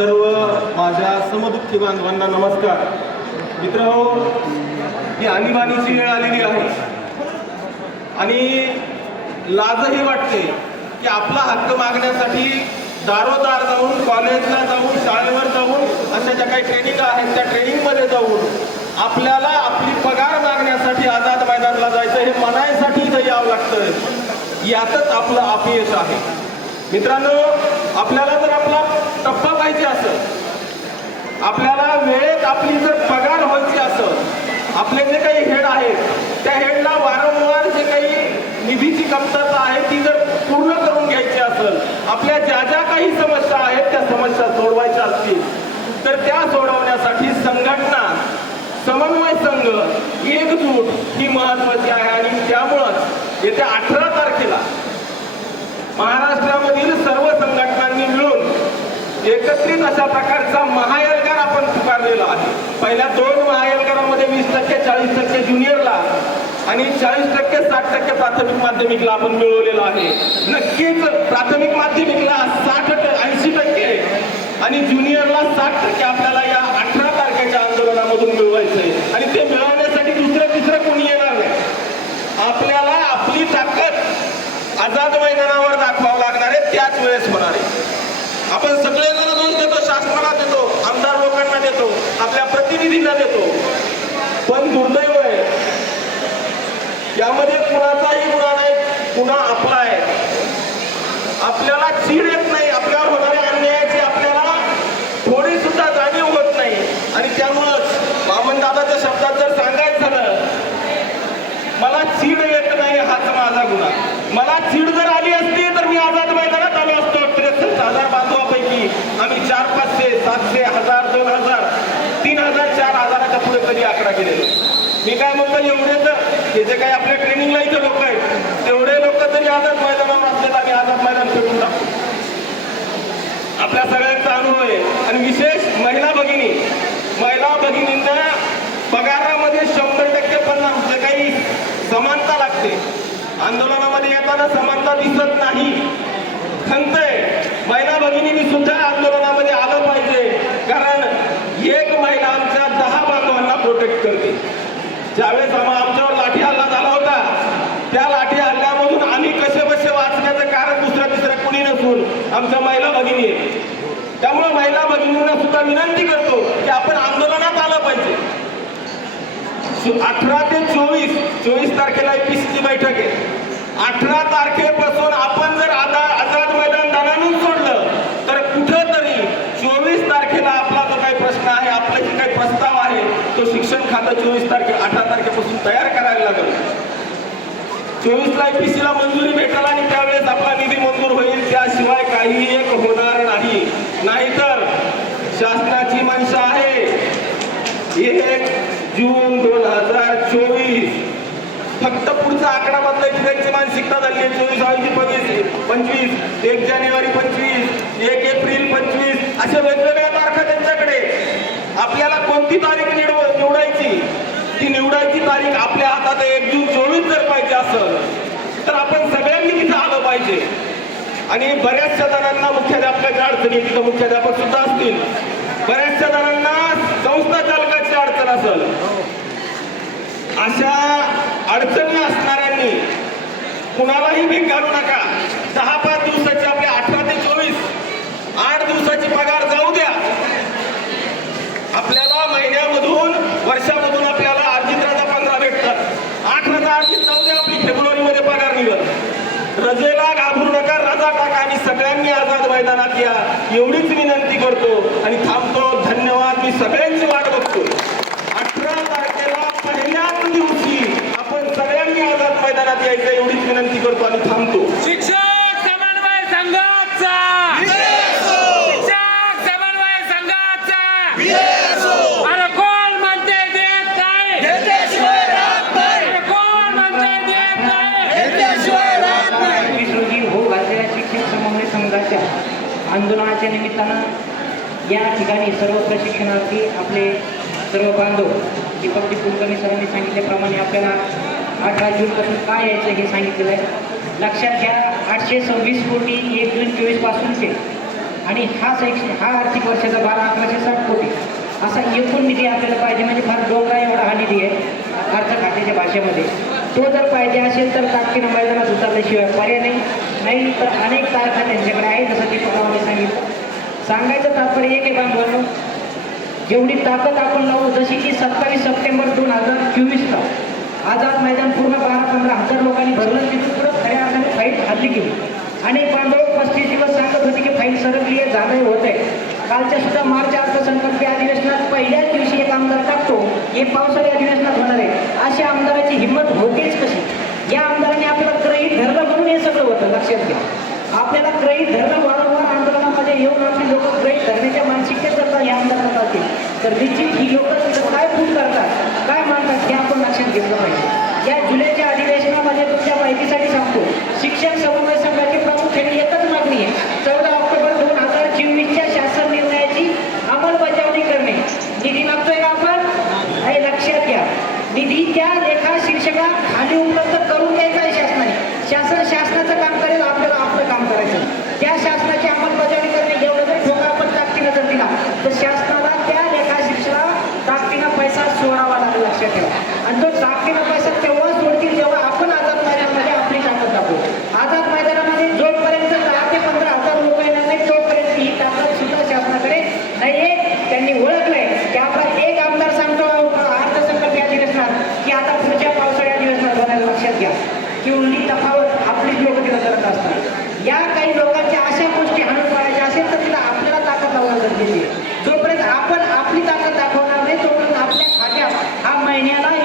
सर्व माझ्या समदुःखी बांधवांना नमस्कार. मित्र हो ही आणीबाणीची वेळ आलेली आहे. आणि लाजही वाटते की आपला हक्क मागण्यासाठी दारोदार जाऊन कॉलेजला जाऊन शाळेवर जाऊन अशा ज्या काही ट्रेनिंग आहेत त्या ट्रेनिंगमध्ये जाऊन आपल्याला आपली पगार मागण्यासाठी आझाद मैदानला जायचं हे मनायसाठी इथं यावं लागतं यातच आपलं अपयश आहे. मित्रांनो आपल्याला जर आपला टप्पा पाहिजे असेल आपल्याला वेळेत आपली जर पगार व्हायची असेल आपले जे काही हेड आहेत त्या हेडला वारंवार जे काही निधीची कमतरता आहे ती जर पूर्ण करून घ्यायची असेल आपल्या ज्या ज्या काही समस्या आहेत त्या समस्या सोडवायच्या असतील तर त्या सोडवण्यासाठी संघटना समन्वय संघ एकजूट ही महत्वाची आहे. आणि त्यामुळंच येत्या अठरा महाराष्ट्रामधील सर्व संघटनांनी मिळून एकत्रित अशा प्रकारचा महायलगार आपण पुकारलेला आहे. पहिल्या दोन महायलगारामध्ये वीस टक्के चाळीस टक्के ज्युनियरला आणि चाळीस टक्के साठ टक्के प्राथमिक माध्यमिकला आपण मिळवलेलो आहे. नक्कीच प्राथमिक माध्यमिकला साठ ऐंशी टक्के आणि ज्युनियरला साठ टक्के आपल्याला या अठरा तारखेच्या आंदोलनामधून मिळवायचंय आणि ते मिळवण्यासाठी दुसरं तिसरं कोणी येणार नाही आपल्याला आपली ताकद आझाद मैदानावर दाखवावं लागणार आहे त्याच वेळेस होणार आहे आपण सगळेजण दोष देतो शासनाला देतो आमदार लोकांना देतो आपल्या प्रतिनिधींना देतो. पण दुर्दैव आहे यामध्ये कुणाचाही गुन्हा नाही गुन्हा आपला आहे. आपल्याला चीड येत नाही आपल्यावर होणाऱ्या अन्यायाची आपल्याला थोडी सुद्धा जाणीव होत नाही. आणि त्यामुळंच मामन दादाच्या शब्दात जर सांगायचं झालं मला चीड येत नाही हाच माझा गुन्हा मला चीड जर आली असती तर मी आझाद मैदानात आलो असतो त्रेसष्ट हजार बांधवापैकी आम्ही चार पाचशे सातशे हजार दोन हजार तीन हजार चार हजाराच्या पुढे कधी आकडा गेलेलो मी काय म्हणतो एवढे तर हे जे काही आपल्या ट्रेनिंगला इथे लोक आहेत तेवढे लोक तरी आझाद मैदानावर असलेत आम्ही आझाद मैदान फिरून टाकू आपल्या सगळ्यांचा अनुभव आहे. आणि विशेष महिला भगिनी महिला भगिनींना पगारामध्ये शंभर टक्के पन्नास जे काही समानता लागते. आंदोलनामध्ये येताना समानता दिसत नाही. खंतय महिला भगिनींनी सुद्धा आंदोलनामध्ये आलं पाहिजे. कारण एक महिला आमच्या दहा बांधवांना प्रोटेक्ट करते. ज्यावेळेस आमच्यावर लाठी हल्ला झाला होता त्या लाठी हल्ल्यामधून आम्ही कसे बसे वाचण्याचं कारण दुसऱ्या तिसरं कुणी नसून आमच्या महिला भगिनी त्यामुळे महिला भगिनींना सुद्धा विनंती करतो की आपण आंदोलनात आलं पाहिजे. अठरा ते चोवीस चोवीस तारखेला ची बैठक आहे. अठरा तारखेपासून आपण जर आता आझाद मैदान दानानून सोडलं तर कुठं तरी चोवीस तारखेला आपला जो काही प्रश्न आहे आपला जे काही प्रस्ताव आहे शिक्षण खातं चोवीस तारखे अठरा तारखेपासून तयार करायला लागेल. चोवीसला ला ला मंजुरी भेटेल आणि त्यावेळेस आपला निधी मंजूर होईल. त्याशिवाय काही एक होणार नाही. नाहीतर शासनाची मनशा आहे. एक जून दोन हजार चोवीस. फक्त पुढचा आकडा बदलायची त्यांची मानसिकता झाली आहे. चोवीस ऐंशी पंचवीस पंचवीस एक जानेवारी पंचवीस एक एप्रिल पंचवीस असे वेगवेगळे आपल्याला कोणती तारीख निवड निवडायची? ती निवडायची तारीख आपल्या हातात एक जून चोवीस जर पाहिजे असेल तर आपण सगळ्यांनी तिथं आलं पाहिजे. आणि बऱ्याचशा जणांना मुख्याध्यापकाच्या अडचणी तिथं मुख्याध्यापक सुद्धा असतील. बऱ्याचशा जणांना संस्था चालकाची अडचण असेल. अशा अडचणी असणाऱ्यांनी कुणालाही भीक घालू नका. दहा पाच दिवसाची आपली अठरा ते चोवीस आठ दिवसाची पगार जाऊ द्या आपल्याला महिन्यामधून वर्षामधून आपल्याला अर्जित रजा पंधरा भेटतात आठ रजा अर्जित जाऊ द्या आपली फेब्रुवारीमध्ये पगार निघत रजेला घाबरू नका रजा टाका आणि सगळ्यांनी आझाद मैदानात या एवढीच विनंती करतो आणि थांबतो. धन्यवाद. मी सगळ्यांची वाट बघतो अठरा तारखेला पहिल्याच दिवशी आपण सगळ्यांनी आझाद मैदानात यायचं एवढीच विनंती करतो आणि थांबतो. शिक्षक समन्वय संघाचा! शिक्षक समन्वय संघाचा! अरे कोण म्हणते देत नाही! अरे कोण म्हणते देत नाही! वीस रोजी घातलेल्या शिक्षक समन्वय संघाच्या आंदोलनाच्या निमित्तानं या ठिकाणी सर्व प्रशिक्षणार्थी आपले सर्व बांधव दीपकजी कुलकर्णी सरांनी सांगितल्याप्रमाणे आपल्याला अठरा जूनपासून काय यायचं हे सांगितलेलं आहे. लक्षात घ्या आठशे सव्वीस कोटी एक जून चोवीसपासूनचे. आणि हा शैक्षणिक हा आर्थिक वर्षाचा बारा अकराशे साठ कोटी. असा एकूण निधी आपल्याला पाहिजे म्हणजे फार डोंगरा एवढा हा निधी आहे अर्थ खात्याच्या भाषेमध्ये. तो जर पाहिजे असेल तर ताकदीनं मैदानात उतरल्याशिवाय पर्याय नाही. नाही तर अनेक तारखा त्यांच्याकडे आहे जसं दीपकरावांनी सांगितलं. सांगायचं तात्पर्य एक आहे बांधवांनो जेवढी ताकद आपण लावू जशी की सत्तावीस सप्टेंबर दोन हजार चोवीसला आझाद मैदान पूर्ण बारा पंधरा हजार लोकांनी भरलं तिथून पुढं खऱ्या अर्थाने फाईट हल्ली गेली अनेक बांधव पस्तीस दिवस सांगत होते की फाईट सरकली आहे झालंय होत आहे. कालच्या सुद्धा मार्च अर्थसंकल्पीय अधिवेशनात पहिल्याच दिवशी एक आमदार टाकतो हे पावसाळी अधिवेशनात होणार आहे. अशा हे सगळं होतं लक्षात घ्या. आपल्याला ग्रही धरणं वारंवार आंदोलनामध्ये येऊन आपली लोक ग्रही धरण्याच्या मानसिकतेत करतात या आंदोलनात असतील तर निश्चित ही लोक तिथं काय फूट करतात काय मानतात हे आपण लक्षात घेतलं पाहिजे. या जुलैच्या अधिवेशनामध्ये तुमच्या माहितीसाठी सांगतो शिक्षक समन्वय संघाची प्रामुख्याने एकच मागणी आहे. चौदा ऑक्टोबर दोन हजार चोवीसच्या शासन निर्णयाची अंमलबजावणी करणे. निधी मागतोय का आपण? हे लक्षात घ्या. निधी त्या लेखा शिक्षका खाली